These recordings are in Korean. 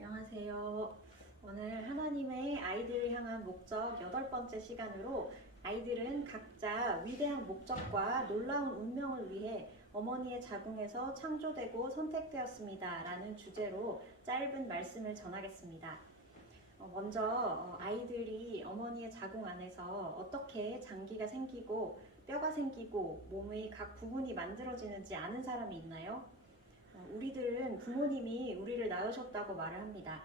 안녕하세요. 오늘 하나님의 아이들을 향한 목적 여덟 번째 시간으로 아이들은 각자 위대한 목적과 놀라운 운명을 위해 어머니의 자궁에서 창조되고 선택되었습니다. 라는 주제로 짧은 말씀을 전하겠습니다. 어, 먼저 어, 아이들이 어머니의 자궁 안에서 어떻게 장기가 생기고 뼈가 생기고 몸의 각 부분이 만들어지는지 아는 사람이 있나요? 어, 우리들은 부모님이 우리를 낳으셨다고 말을 합니다.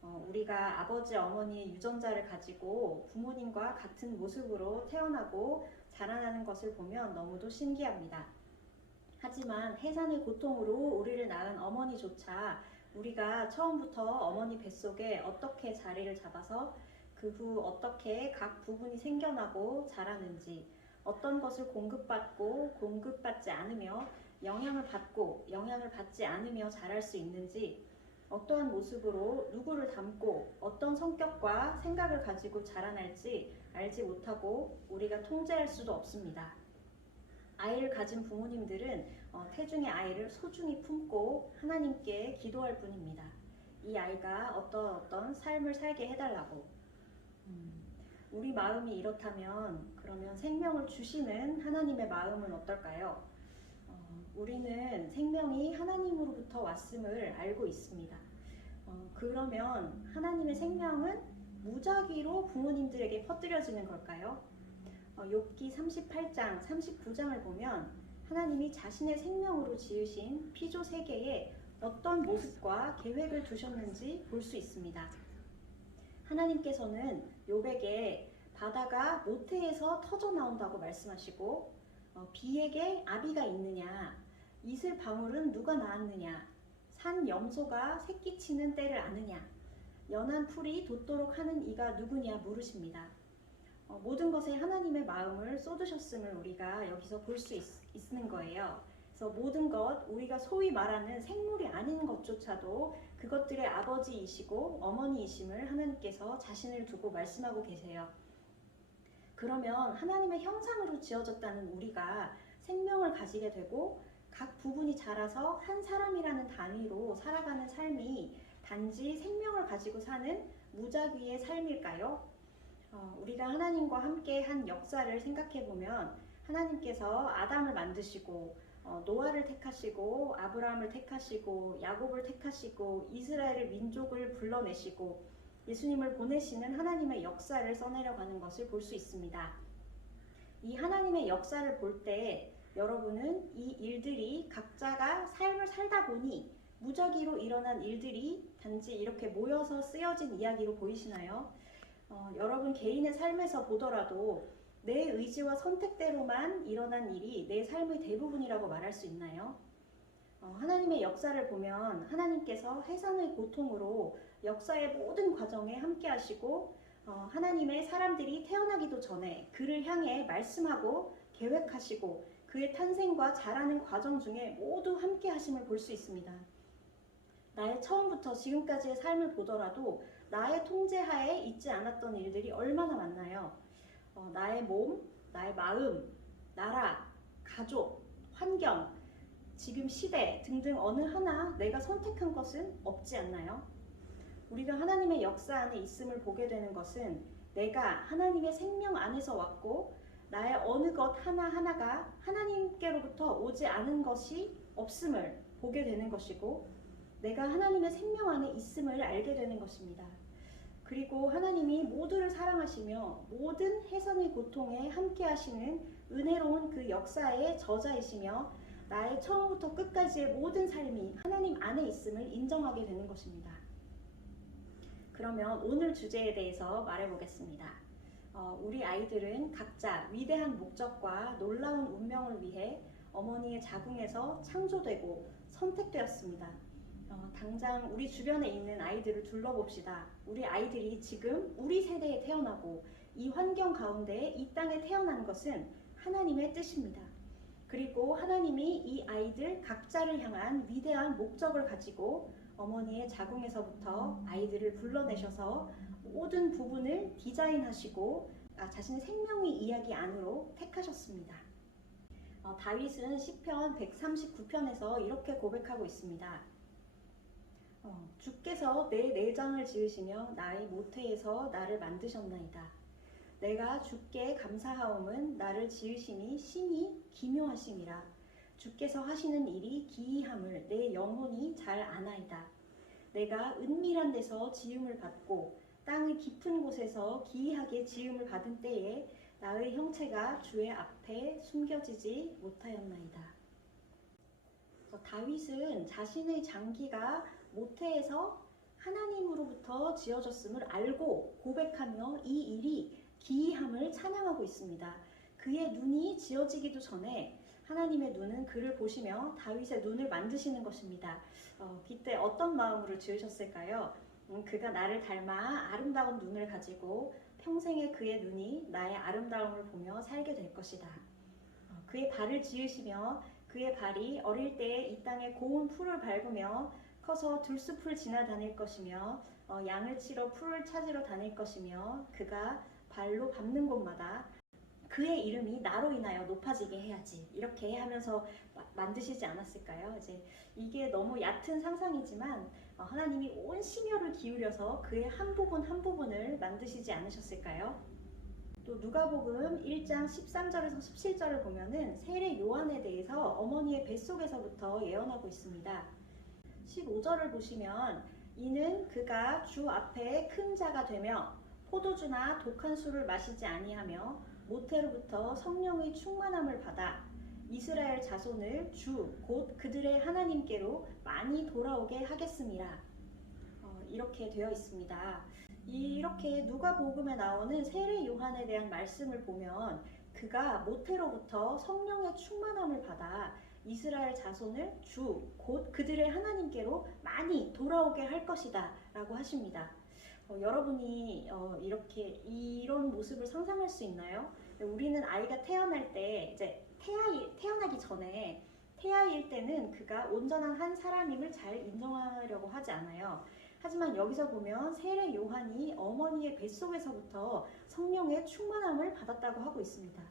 어, 우리가 아버지, 어머니의 유전자를 가지고 부모님과 같은 모습으로 태어나고 자라나는 것을 보면 너무도 신기합니다. 하지만 해산의 고통으로 우리를 낳은 어머니조차 우리가 처음부터 어머니 뱃속에 어떻게 자리를 잡아서 그 후 어떻게 각 부분이 생겨나고 자라는지 어떤 것을 공급받고 공급받지 않으며 영향을 받고 영향을 받지 않으며 자랄 수 있는지 어떠한 모습으로 누구를 닮고 어떤 성격과 생각을 가지고 자라날지 알지 못하고 우리가 통제할 수도 없습니다. 아이를 가진 부모님들은 어, 태중의 아이를 소중히 품고 하나님께 기도할 뿐입니다. 이 아이가 어떤 어떤 삶을 살게 해달라고. 음, 우리 마음이 이렇다면 그러면 생명을 주시는 하나님의 마음은 어떨까요? 어, 우리는 생명이 하나님으로부터 왔음을 알고 있습니다. 어, 그러면 하나님의 생명은 무작위로 부모님들에게 퍼뜨려지는 걸까요? 어, 욥기 38장, 39장을 보면 하나님이 자신의 생명으로 지으신 피조 세계에 어떤 모습과 계획을 두셨는지 볼 수 있습니다. 하나님께서는 욥에게 바다가 모태에서 터져 나온다고 말씀하시고 어, 비에게 아비가 있느냐 이슬 방울은 누가 낳았느냐 산 염소가 새끼치는 때를 아느냐 연한 풀이 돋도록 하는 이가 누구냐 물으십니다. 어, 모든 것에 하나님의 마음을 쏟으셨음을 우리가 여기서 볼 수 있는 거예요. 그래서 모든 것, 우리가 소위 말하는 생물이 아닌 것조차도 그것들의 아버지이시고 어머니이심을 하나님께서 자신을 두고 말씀하고 계세요. 그러면 하나님의 형상으로 지어졌다는 우리가 생명을 가지게 되고 각 부분이 자라서 한 사람이라는 단위로 살아가는 삶이 단지 생명을 가지고 사는 무작위의 삶일까요? 어, 우리가 하나님과 함께 한 역사를 생각해 보면 하나님께서 아담을 만드시고 어, 노아를 택하시고 아브라함을 택하시고 야곱을 택하시고 이스라엘의 민족을 불러내시고 예수님을 보내시는 하나님의 역사를 써내려가는 것을 볼 수 있습니다. 이 하나님의 역사를 볼 때 여러분은 이 일들이 각자가 삶을 살다 보니 무작위로 일어난 일들이 단지 이렇게 모여서 쓰여진 이야기로 보이시나요? 어, 여러분 개인의 삶에서 보더라도 내 의지와 선택대로만 일어난 일이 내 삶의 대부분이라고 말할 수 있나요? 어, 하나님의 역사를 보면 하나님께서 해산의 고통으로 역사의 모든 과정에 함께 하시고 어, 하나님의 사람들이 태어나기도 전에 그를 향해 말씀하고 계획하시고 그의 탄생과 자라는 과정 중에 모두 함께 하심을 볼 수 있습니다. 나의 처음부터 지금까지의 삶을 보더라도 나의 통제하에 있지 않았던 일들이 얼마나 많나요? 어, 나의 몸, 나의 마음, 나라, 가족, 환경, 지금 시대 등등 어느 하나 내가 선택한 것은 없지 않나요? 우리가 하나님의 역사 안에 있음을 보게 되는 것은 내가 하나님의 생명 안에서 왔고 나의 어느 것 하나하나가 하나님께로부터 오지 않은 것이 없음을 보게 되는 것이고 내가 하나님의 생명 안에 있음을 알게 되는 것입니다. 그리고 하나님이 모두를 사랑하시며 모든 해산의 고통에 함께 하시는 은혜로운 그 역사의 저자이시며 나의 처음부터 끝까지의 모든 삶이 하나님 안에 있음을 인정하게 되는 것입니다. 그러면 오늘 주제에 대해서 말해보겠습니다. 어, 우리 아이들은 각자 위대한 목적과 놀라운 운명을 위해 어머니의 자궁에서 창조되고 선택되었습니다. 어, 당장 우리 주변에 있는 아이들을 둘러봅시다. 우리 아이들이 지금 우리 세대에 태어나고 이 환경 가운데 이 땅에 태어난 것은 하나님의 뜻입니다. 그리고 하나님이 이 아이들 각자를 향한 위대한 목적을 가지고 어머니의 자궁에서부터 아이들을 불러내셔서 모든 부분을 디자인하시고 아, 자신의 생명의 이야기 안으로 택하셨습니다. 어, 다윗은 시편 139편에서 이렇게 고백하고 있습니다. 어, 주께서 내 내장을 지으시며 나의 모태에서 나를 만드셨나이다. 내가 주께 감사하옴은 나를 지으심이 심히 기묘하심이라. 주께서 하시는 일이 기이함을 내 영혼이 잘 아나이다. 내가 은밀한 데서 지음을 받고 땅의 깊은 곳에서 기이하게 지음을 받은 때에 나의 형체가 주의 앞에 숨겨지지 못하였나이다. 다윗은 자신의 장기가 모태에서 하나님으로부터 지어졌음을 알고 고백하며 이 일이 기이함을 찬양하고 있습니다. 그의 눈이 지어지기도 전에 하나님의 눈은 그를 보시며 다윗의 눈을 만드시는 것입니다. 어, 그때 어떤 마음으로 지으셨을까요? 음, 그가 나를 닮아 아름다운 눈을 가지고 평생에 그의 눈이 나의 아름다움을 보며 살게 될 것이다. 어, 그의 발을 지으시며 그의 발이 어릴 때에 이 땅에 고운 풀을 밟으며 커서 들숲을 지나다닐 것이며 어, 양을 치러 풀을 찾으러 다닐 것이며 그가 발로 밟는 곳마다 그의 이름이 나로 인하여 높아지게 해야지 이렇게 하면서 마- 만드시지 않았을까요? 이제 이게 너무 얕은 상상이지만 어, 하나님이 온 심혈을 기울여서 그의 한 부분 한 부분을 만드시지 않으셨을까요? 또 누가복음 1장 13절에서 17절을 보면은 세례 요한에 대해서 어머니의 뱃속에서부터 예언하고 있습니다. 15절을 보시면 이는 그가 주 앞에 큰 자가 되며 포도주나 독한 술을 마시지 아니하며 모태로부터 성령의 충만함을 받아 이스라엘 자손을 주 곧 그들의 하나님께로 많이 돌아오게 하겠습니다. 어, 이렇게 되어 있습니다. 이렇게 누가복음에 나오는 세례 요한에 대한 말씀을 보면 그가 모태로부터 성령의 충만함을 받아 이스라엘 자손을 주 곧 그들의 하나님께로 많이 돌아오게 할 것이다 라고 하십니다. 어, 여러분이 어, 이렇게 이런 모습을 상상할 수 있나요? 우리는 아이가 태어날 때 이제 태아 태어나기 전에 태아일 때는 그가 온전한 한 사람임을 잘 인정하려고 하지 않아요. 하지만 여기서 보면 세례 요한이 어머니의 뱃속에서부터 성령의 충만함을 받았다고 하고 있습니다.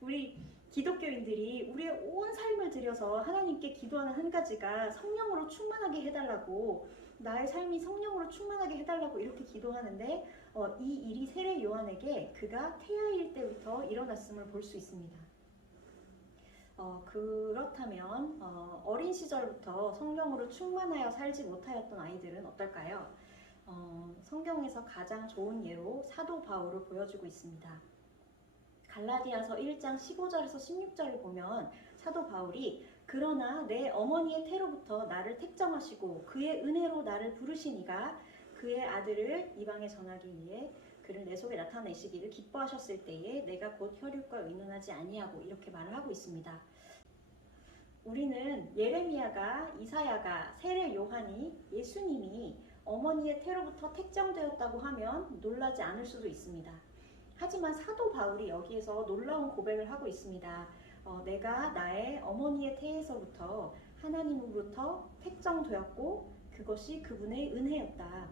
우리 기독교인들이 우리의 온 삶을 들여서 하나님께 기도하는 한 가지가 성령으로 충만하게 해달라고 나의 삶이 성령으로 충만하게 해달라고 이렇게 기도하는데 어, 이 일이 세례 요한에게 그가 태아일 때부터 일어났음을 볼 수 있습니다. 어, 그렇다면 어, 어린 시절부터 성령으로 충만하여 살지 못하였던 아이들은 어떨까요? 어, 성경에서 가장 좋은 예로 사도 바울을 보여주고 있습니다. 갈라디아서 1장 15절에서 16절을 보면 사도 바울이 그러나 내 어머니의 태로부터 나를 택정하시고 그의 은혜로 나를 부르시니가 그의 아들을 이방에 전하기 위해 그를 내 속에 나타내시기를 기뻐하셨을 때에 내가 곧 혈육과 의논하지 아니하고 이렇게 말을 하고 있습니다. 우리는 예레미야가 이사야가 세례 요한이 예수님이 어머니의 태로부터 택정되었다고 하면 놀라지 않을 수도 있습니다. 하지만 사도 바울이 여기에서 놀라운 고백을 하고 있습니다. 어, 내가 나의 어머니의 태에서부터 하나님으로부터 택정되었고 그것이 그분의 은혜였다.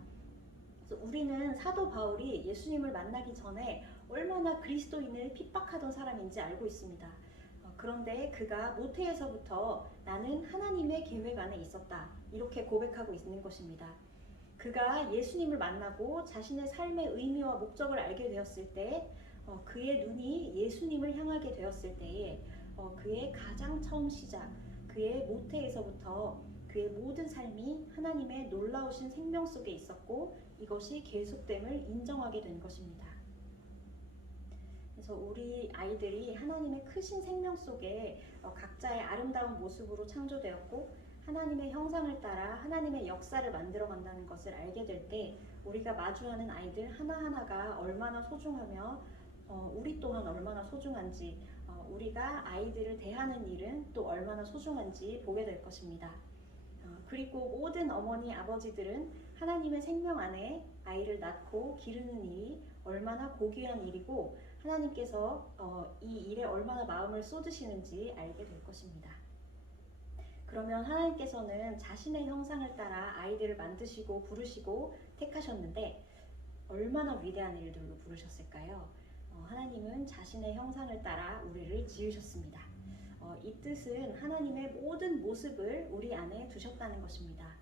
그래서 우리는 사도 바울이 예수님을 만나기 전에 얼마나 그리스도인을 핍박하던 사람인지 알고 있습니다. 어, 그런데 그가 모태에서부터 나는 하나님의 계획 안에 있었다. 이렇게 고백하고 있는 것입니다. 그가 예수님을 만나고 자신의 삶의 의미와 목적을 알게 되었을 때 어, 그의 눈이 예수님을 향하게 되었을 때에 어, 그의 가장 처음 시작, 그의 모태에서부터 그의 모든 삶이 하나님의 놀라우신 생명 속에 있었고 이것이 계속됨을 인정하게 된 것입니다. 그래서 우리 아이들이 하나님의 크신 생명 속에 어, 각자의 아름다운 모습으로 창조되었고 하나님의 형상을 따라 하나님의 역사를 만들어 간다는 것을 알게 될 때 우리가 마주하는 아이들 하나하나가 얼마나 소중하며 어, 우리 또한 얼마나 소중한지 어, 우리가 아이들을 대하는 일은 또 얼마나 소중한지 보게 될 것입니다. 어, 그리고 모든 어머니 아버지들은 하나님의 생명 안에 아이를 낳고 기르는 일이 얼마나 고귀한 일이고 하나님께서 어, 이 일에 얼마나 마음을 쏟으시는지 알게 될 것입니다. 그러면 하나님께서는 자신의 형상을 따라 아이들을 만드시고 부르시고 택하셨는데 얼마나 위대한 일들로 부르셨을까요? 어, 하나님은 자신의 형상을 따라 우리를 지으셨습니다. 어, 이 뜻은 하나님의 모든 모습을 우리 안에 두셨다는 것입니다.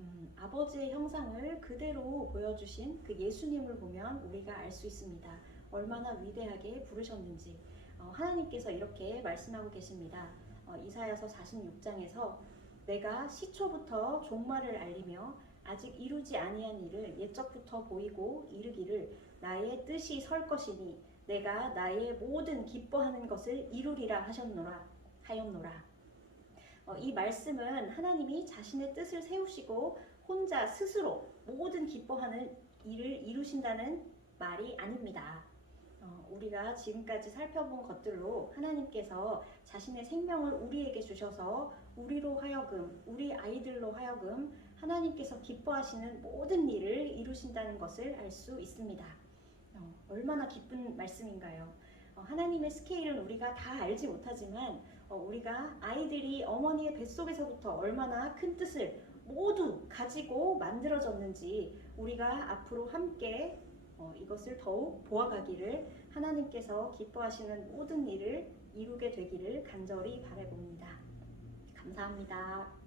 음, 아버지의 형상을 그대로 보여주신 그 예수님을 보면 우리가 알 수 있습니다. 얼마나 위대하게 부르셨는지 어, 하나님께서 이렇게 말씀하고 계십니다. 어, 이사야서 46장에서 내가 시초부터 종말을 알리며 아직 이루지 아니한 일을 옛적부터 보이고 이르기를 나의 뜻이 설 것이니 내가 나의 모든 기뻐하는 것을 이루리라 하셨노라 하였노라. 어, 이 말씀은 하나님이 자신의 뜻을 세우시고 혼자 스스로 모든 기뻐하는 일을 이루신다는 말이 아닙니다. 어, 우리가 지금까지 살펴본 것들로 하나님께서 자신의 생명을 우리에게 주셔서 우리로 하여금, 우리 아이들로 하여금 하나님께서 기뻐하시는 모든 일을 이루신다는 것을 알 수 있습니다. 어, 얼마나 기쁜 말씀인가요? 어, 하나님의 스케일은 우리가 다 알지 못하지만 어, 우리가 아이들이 어머니의 뱃속에서부터 얼마나 큰 뜻을 모두 가지고 만들어졌는지 우리가 앞으로 함께 어, 이것을 더욱 보아가기를 하나님께서 기뻐하시는 모든 일을 이루게 되기를 간절히 바라봅니다. 감사합니다.